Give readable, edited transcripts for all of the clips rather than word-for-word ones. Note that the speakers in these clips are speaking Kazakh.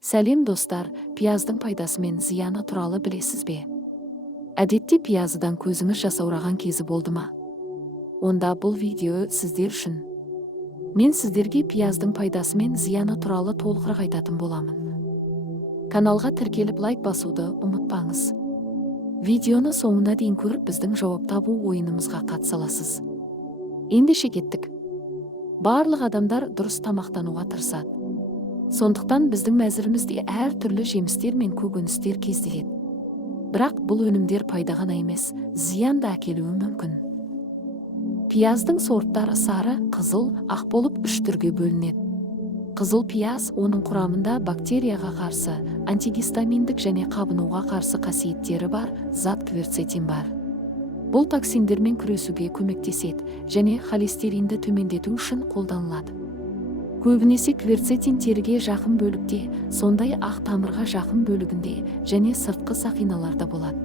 Сәлем достар, пияздың пайдасы мен зияны туралы білесіз бе? Әдетте пиязыдан көзіңіз жасаураған кезі болды ма? Онда бұл видео сіздер үшін. Мен сіздерге пияздың пайдасы мен зияны туралы толығырақ айтатын боламын. Каналға тіркеліп лайк басуды ұмытпаңыз. Видеоны соңына дейін көріп біздің жауап табу ойынымызға қатыса аласыз. Ендеше кеттік. Барлық адамдар дұрыс тамақтануға тырысады. Сондықтан біздің мәзірімізде әр түрлі жемістер мен көкөністер кездеседі. Бірақ бұл өнімдер пайда ғана емес, зиян да әкелуі мүмкін. Пияздың сорттары сары, қызыл, ақ болып үш түрге бөлінеді. Қызыл пияз оның құрамында бактерияға қарсы, антигистаминдік және қабынуға қарсы қасиеттері бар зат кверцетин бар. Бұл токсиндермен күресуге көмектеседі және холестеринді төмендету үшін қолданылады. Көбінесе кверцетин теріге жақын бөлікте, сондай ақ тамырға жақын бөлігінде және сыртқы сақиналарда болады.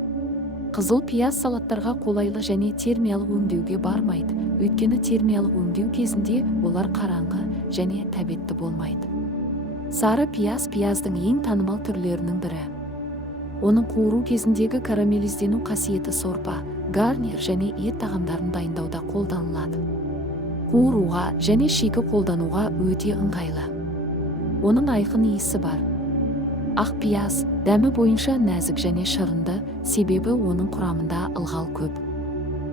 Қызыл пияз салаттарға қолайлы және термиялық өңдеуге бармайды, өйткені термиялық өңдеу кезінде олар қараңғы және тәбетті болмайды. Сары пияз пияздың ең танымал түрлерінің бірі. Оның қуыру кезіндегі карамелиздену қасиеті сорпа, гарнир және ет тағамдарын дайындауда қолданылады. Қуыруға және шикі қолдануға өте ыңғайлы. Оның айқын иісі бар. Ақ пияз дәмі бойынша нәзік және шырынды, себебі оның құрамында ылғал көп.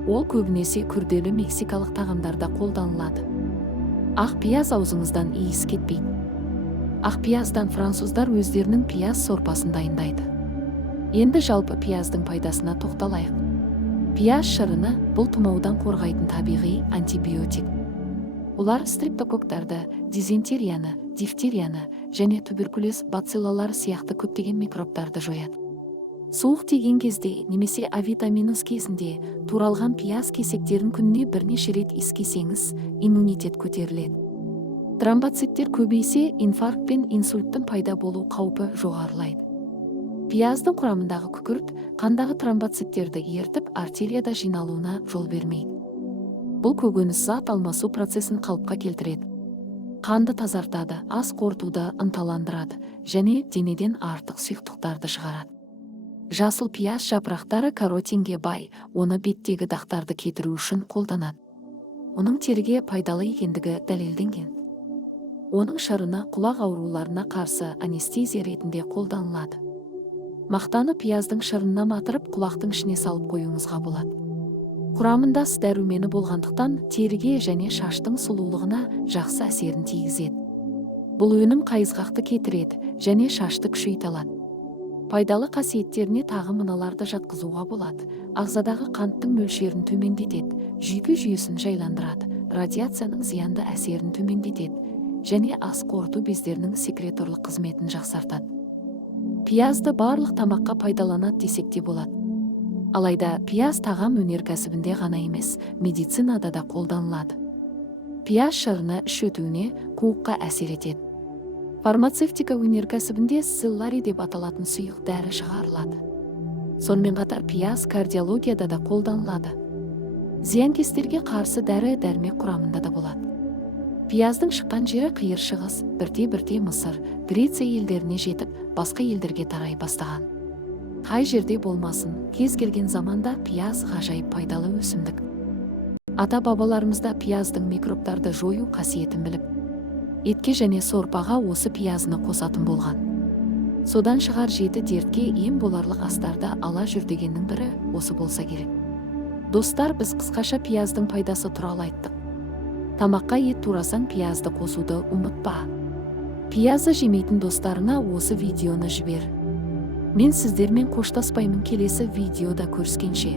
Ол көбінесе күрделі мексикалық тағамдарда қолданылады. Ақ пияз аузыңыздан иіс кетпейді. Ақ пияздан француздар өздерінің пияз сорпасын дайындайды. Енді жалпы пияздың пайдасына тоқталайық. Пияз шырыны бұл тұмаудан қорғайтын табиғи антибиотик. Олар стрептококктарды, дизентерияны, дифтерияны және туберкулез бациллалары сияқты көптеген микробтарды жояды. Суық тиген кезде немесе авитаминус кезінде туралған пияз кесектерін күніне бірнеше рет иіскесеңіз, иммунитет көтеріледі. Тромбоциттер көбейсе, инфаркт пен инсульттің пайда болу қаупі жоғарылайды. Пияздың құрамындағы күкірт қандағы тромбоциттерді ертіп артерияда жиналуына жол бермейді. Бұл көкөніс зат алмасу процесін қалыпқа келтіреді. Қанды тазартады, ас қорытуды ынталандырады және денеден артық сұйықтықтарды шығарады. Жасыл пияз жапырақтары каротинге бай, оны беттегі дақтарды кетіру үшін қолданады. Оның теріге пайдалы екендігі дәлелденген. Оның шырыны құлақ ауруларына қарсы анестезия ретінде қолданылады. Мақтаны пияздың шырынына матырып құлақтың ішіне салып қоюыңызға болады. Құрамында С дәрумені болғандықтан теріге және шаштың сұлулығына жақсы әсерін тигізеді. Бұл өнім қайызғақты кетіреді және шашты күшейте алады. Пайдалы қасиеттеріне тағы мыналарды жатқызуға болады. Ағзадағы қанттың мөлшерін төмендетеді, жүйке жүйесін жайландырады, радиацияның зиянды әсерін төмендетеді және ас қорыту бездерінің секреторлық қызметін жақсартады. Пиязды барлық тамаққа пайдаланады десек те болады. Алайда пияз тағам өнеркәсібінде ғана емес, медицинада да қолданылады. Пияз шырыны іш өтуіне, қуыққа әсер етеді. Фармацевтика өнеркәсібінде сцилларий деп аталатын сұйық дәрі шығарылады. Сонымен қатар пияз кардиологияда да қолданылады. Зиянкестерге қарсы дәрі-дәрмек құрамында да болады. Пияздың шыққан жері қиыр шығыс, бірте-бірте Мысыр, Греция елдеріне жетіп, басқа елдерге тарай бастаған. Қай жерде болмасын, кез келген заманда пияз ғажайып пайдалы өсімдік. Ата-бабаларымызда пияздың микробтарды жою қасиетін біліп, етке және сорпаға осы пиязны қосатын болған. Содан шығар 7 дертке ем боларлық астарды ала жүр дегеннің бірі осы болса керек. Достар, біз қысқаша пияздың пайдасы туралы айттық. Тамаққа ет турасаң пиязды қосуды ұмытпа. Пиязды жемейтін достарына осы видеоны жібер. Мен сіздермен қоштаспаймын, келесі видеода көріскенше.